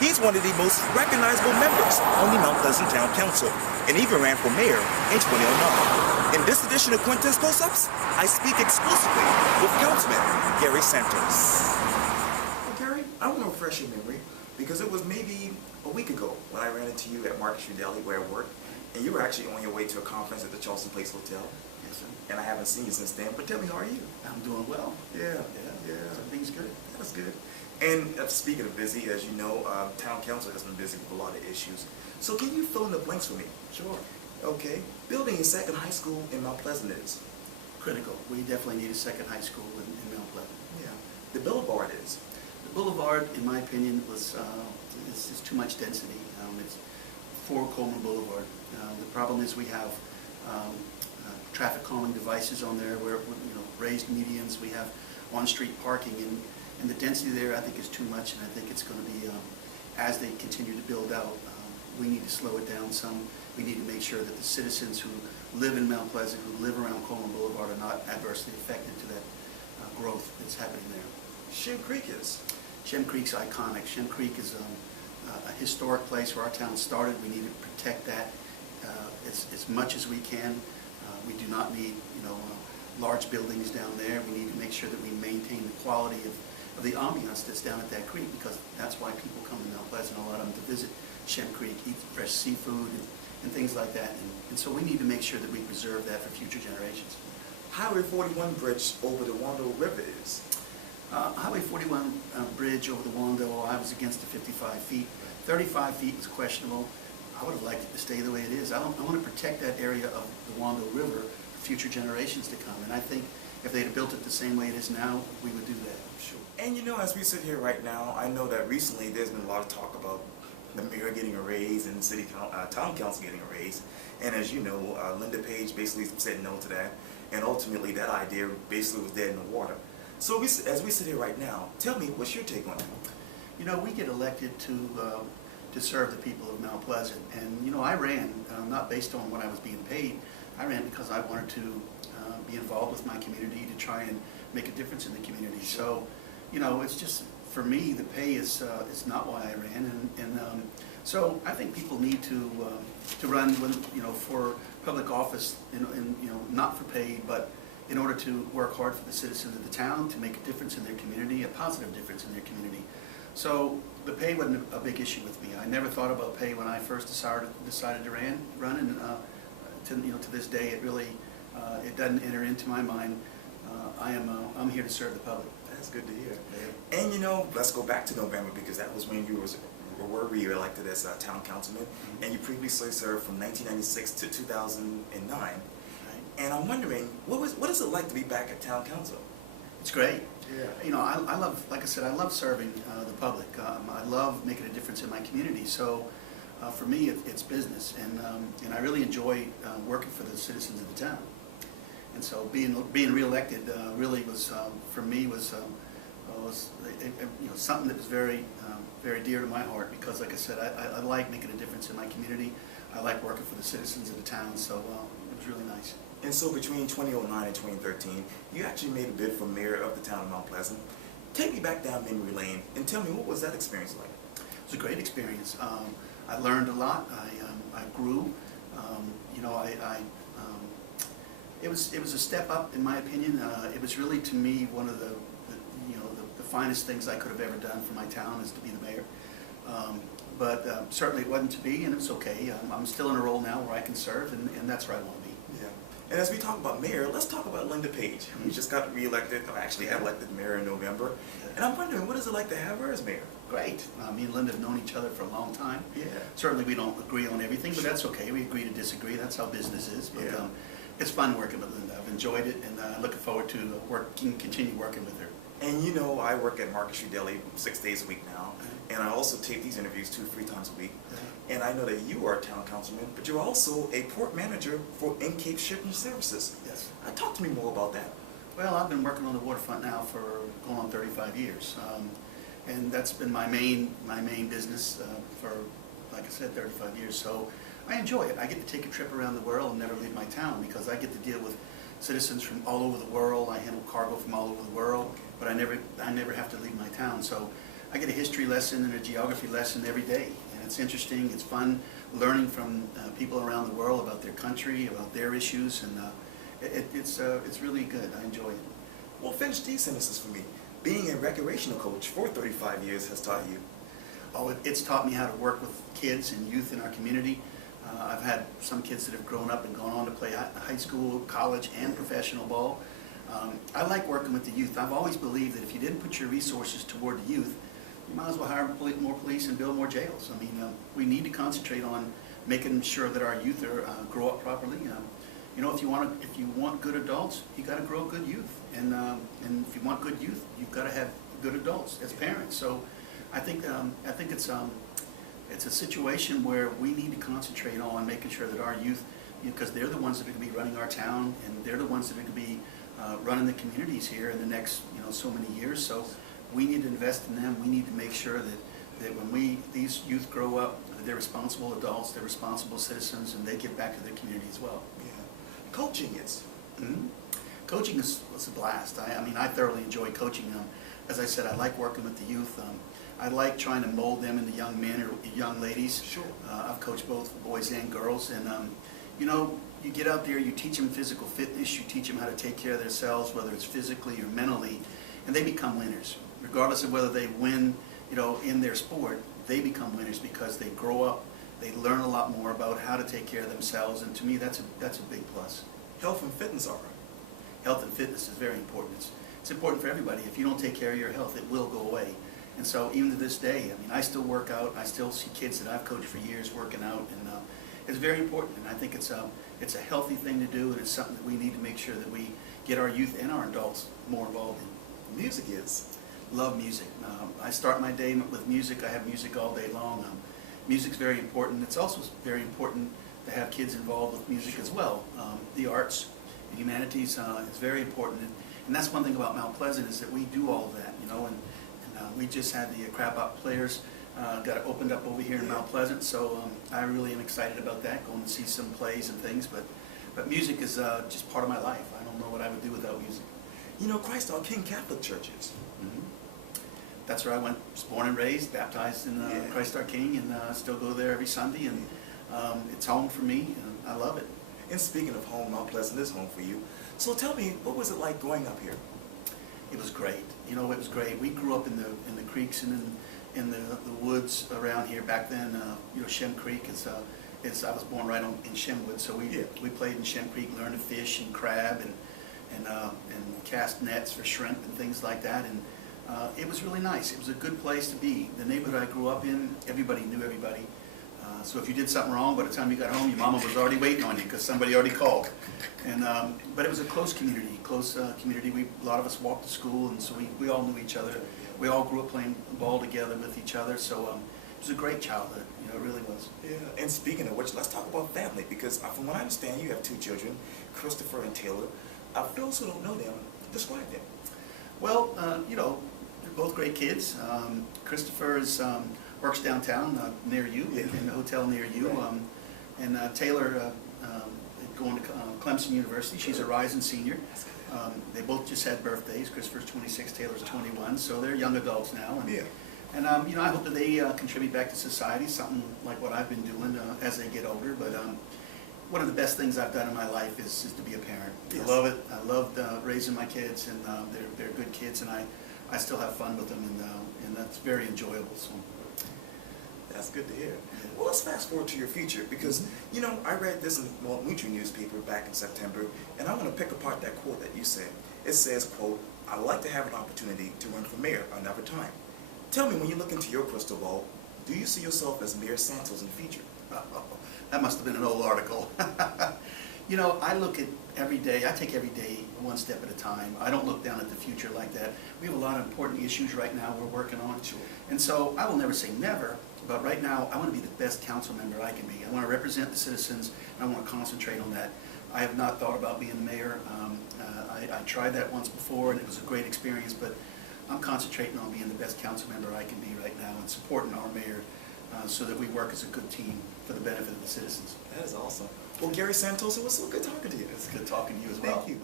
He's one of the most recognizable members on the Mount Pleasant Town Council, and even ran for mayor in 2009. In this edition of Quintin's Close-Ups, I speak exclusively with Councilman Gary Santos. Well, Gary, I want to refresh your memory, because it was maybe a week ago when I ran into you at Market Street Deli where I work, and you were actually on your way to a conference at the Charleston Place Hotel. Yes, sir. And I haven't seen you since then, but tell me, how are you? I'm doing well. Yeah. Everything's good. That's good. And speaking of busy, as you know, town council has been busy with a lot of issues. So can you fill in the blanks for me? Sure. Okay. Building a second high school in Mount Pleasant is critical. We definitely need a second high school in Mount Pleasant. Yeah. The boulevard is. The boulevard, in my opinion, is too much density. It's 4 Coleman Boulevard. The problem is we have traffic calming devices on there, where raised medians. We have on-street parking, and the density there, I think, is too much, and I think it's going to be, as they continue to build out, we need to slow it down some. We need to make sure that the citizens who live in Mount Pleasant, who live around Coleman Boulevard, are not adversely affected to that growth that's happening there. Shem Creek is? Shem Creek's iconic. Shem Creek is a historic place where our town started. We need to protect that as much as we can. We do not need, large buildings down there. We need to make sure that we maintain the quality of the ambiance that's down at that creek, because that's why people come to Mount Pleasant, a lot of them, to visit Shem Creek, eat fresh seafood and things like that. And so we need to make sure that we preserve that for future generations. Highway 41 bridge over the Wando River is? Highway 41 bridge over the Wando, I was against the 55 feet. 35 feet is questionable. I would have liked it to stay the way it is. I want to protect that area of the Wando River for future generations to come. And I think if they'd have built it the same way it is now, we would do that. Sure. And as we sit here right now, I know that recently there's been a lot of talk about the mayor getting a raise and the town council getting a raise. And as you know, Linda Page basically said no to that. And ultimately that idea basically was dead in the water. So as we sit here right now, tell me, what's your take on it? We get elected to serve the people of Mount Pleasant. And, I ran, not based on what I was being paid. I ran because I wanted to be involved with my community to try and make a difference in the community. So, it's just, for me, the pay is not why I ran. And so I think people need to run for public office, not for pay, but in order to work hard for the citizens of the town, to make a difference in their community, a positive difference in their community. So the pay wasn't a big issue with me. I never thought about pay when I first decided to run, and to this day it really it doesn't enter into my mind. I'm here to serve the public. That's good to hear. Yeah. And let's go back to November, because that was when you were re-elected as a town councilman, and you previously served from 1996 to 2009. Right. And I'm wondering, what is it like to be back at town council? It's great. Yeah. I love, like I said, I love serving the public. I love making a difference in my community. So for me, it's business, and I really enjoy working for the citizens of the town. And so being reelected really was, for me, was something that was very very dear to my heart, because, like I said, I like making a difference in my community. I like working for the citizens of the town. So it was really nice. And so between 2009 and 2013, you actually made a bid for mayor of the town of Mount Pleasant. Take me back down memory lane and tell me, what was that experience like? It was a great experience. I learned a lot. I grew. It was a step up, in my opinion. It was really, to me, one of the finest things I could have ever done for my town, is to be the mayor. But certainly it wasn't to be, and it's okay. I'm still in a role now where I can serve, and that's where I want to be. Yeah. And as we talk about mayor, let's talk about Linda Page, who just got re-elected, or actually had elected mayor in November. Yeah. And I'm wondering, what is it like to have her as mayor? Great. Me and Linda have known each other for a long time. Yeah. Certainly we don't agree on everything, but that's okay. We agree to disagree. That's how business is. But yeah. It's fun working with Linda. I've enjoyed it, and I'm looking forward to continue working with her. And I work at Market Street Deli 6 days a week now, and I also tape these interviews 2-3 times a week. And I know that you are a town councilman, but you're also a port manager for In-Cape Shipping Services. Yes. Talk to me more about that. Well, I've been working on the waterfront now for going on 35 years, and that's been my main business for, like I said, 35 years. So I enjoy it. I get to take a trip around the world and never leave my town, because I get to deal with citizens from all over the world. I handle cargo from all over the world, but I never have to leave my town. So I get a history lesson and a geography lesson every day, and it's interesting, it's fun learning from people around the world about their country, about their issues, and it's really good. I enjoy it. Well, finish these sentences for me. Being a recreational coach for 35 years has taught you. Oh, it's taught me how to work with kids and youth in our community. I've had some kids that have grown up and gone on to play high school, college, and professional ball. I like working with the youth. I've always believed that if you didn't put your resources toward the youth, you might as well hire more police and build more jails. I mean, we need to concentrate on making sure that our youth grow up properly. You know, if you want good adults, you got to grow good youth, and if you want good youth, you've got to have good adults as parents. So, I think it's a situation where we need to concentrate on making sure that our youth, because they're the ones that are going to be running our town, and they're the ones that are going to be running the communities here in the next so many years. So we need to invest in them. We need to make sure that when these youth grow up, they're responsible adults, they're responsible citizens, and they give back to their community as well. Yeah. Coaching is. Mm-hmm. Coaching was a blast. I mean, I thoroughly enjoy coaching them. As I said, I like working with the youth. I like trying to mold them into young men or young ladies. Sure. I've coached both boys and girls, and you get out there, you teach them physical fitness, you teach them how to take care of themselves, whether it's physically or mentally, and they become winners. Regardless of whether they win, in their sport, they become winners because they grow up, they learn a lot more about how to take care of themselves, and to me, that's a big plus. Health and fitness are. Health and fitness is very important. It's important for everybody. If you don't take care of your health, it will go away. And so even to this day, I mean, I still work out. I still see kids that I've coached for years working out, and it's very important. And I think it's a healthy thing to do, and it's something that we need to make sure that we get our youth and our adults more involved in. Music is. Love music. I start my day with music. I have music all day long. Music's very important. It's also very important to have kids involved with music as well. The arts and humanities is very important. And that's one thing about Mount Pleasant is that we do all of that, and we just had the Crab Up Players got it opened up over here in Mount Pleasant, so I really am excited about that, going to see some plays and things, but music is just part of my life. I don't know what I would do without music. Christ our King Catholic churches. Mm-hmm. That's where I was born and raised, baptized in Christ our King, and still go there every Sunday, and it's home for me, and I love it. And speaking of home, Mount Pleasant is home for you. So tell me, what was it like growing up here? It was great. It was great. We grew up in the creeks and in the woods around here back then. Shem Creek is I was born right in Shemwood, so we played in Shem Creek, learned to fish and crab and cast nets for shrimp and things like that. And it was really nice. It was a good place to be. The neighborhood I grew up in, everybody knew everybody. So if you did something wrong, by the time you got home, your mama was already waiting on you because somebody already called. And but it was a close community. A lot of us walked to school, and so we all knew each other. We all grew up playing ball together with each other. So it was a great childhood. It really was. Yeah. And speaking of which, let's talk about family, because from what I understand, you have two children, Christopher and Taylor. For those who don't know them, describe them. Well, they're both great kids. Christopher works downtown near you, in the hotel near you. Right. And Taylor going to Clemson University. She's a rising senior. They both just had birthdays. Christopher's 26, Taylor's 21, so they're young adults now. And I hope that they contribute back to society, something like what I've been doing as they get older. But one of the best things I've done in my life is to be a parent. Yes. I love it. I loved raising my kids, and they're good kids, and I still have fun with them, and that's very enjoyable. So. That's good to hear. Well, let's fast forward to your future, because, I read this in the Weekly newspaper back in September, and I want to pick apart that quote that you said. It says, quote, "I'd like to have an opportunity to run for mayor another time." Tell me, when you look into your crystal ball, do you see yourself as Mayor Santos in the future? That must have been an old article. I look at every day, I take every day one step at a time. I don't look down at the future like that. We have a lot of important issues right now we're working on. Sure. And so I will never say never, but right now I want to be the best council member I can be. I want to represent the citizens, and I want to concentrate on that. I have not thought about being the mayor. I tried that once before, and it was a great experience, but I'm concentrating on being the best council member I can be right now and supporting our mayor so that we work as a good team for the benefit of the citizens. That is awesome. Well, Gary Santos, it was so good talking to you. It's good talking to you as well. Thank you.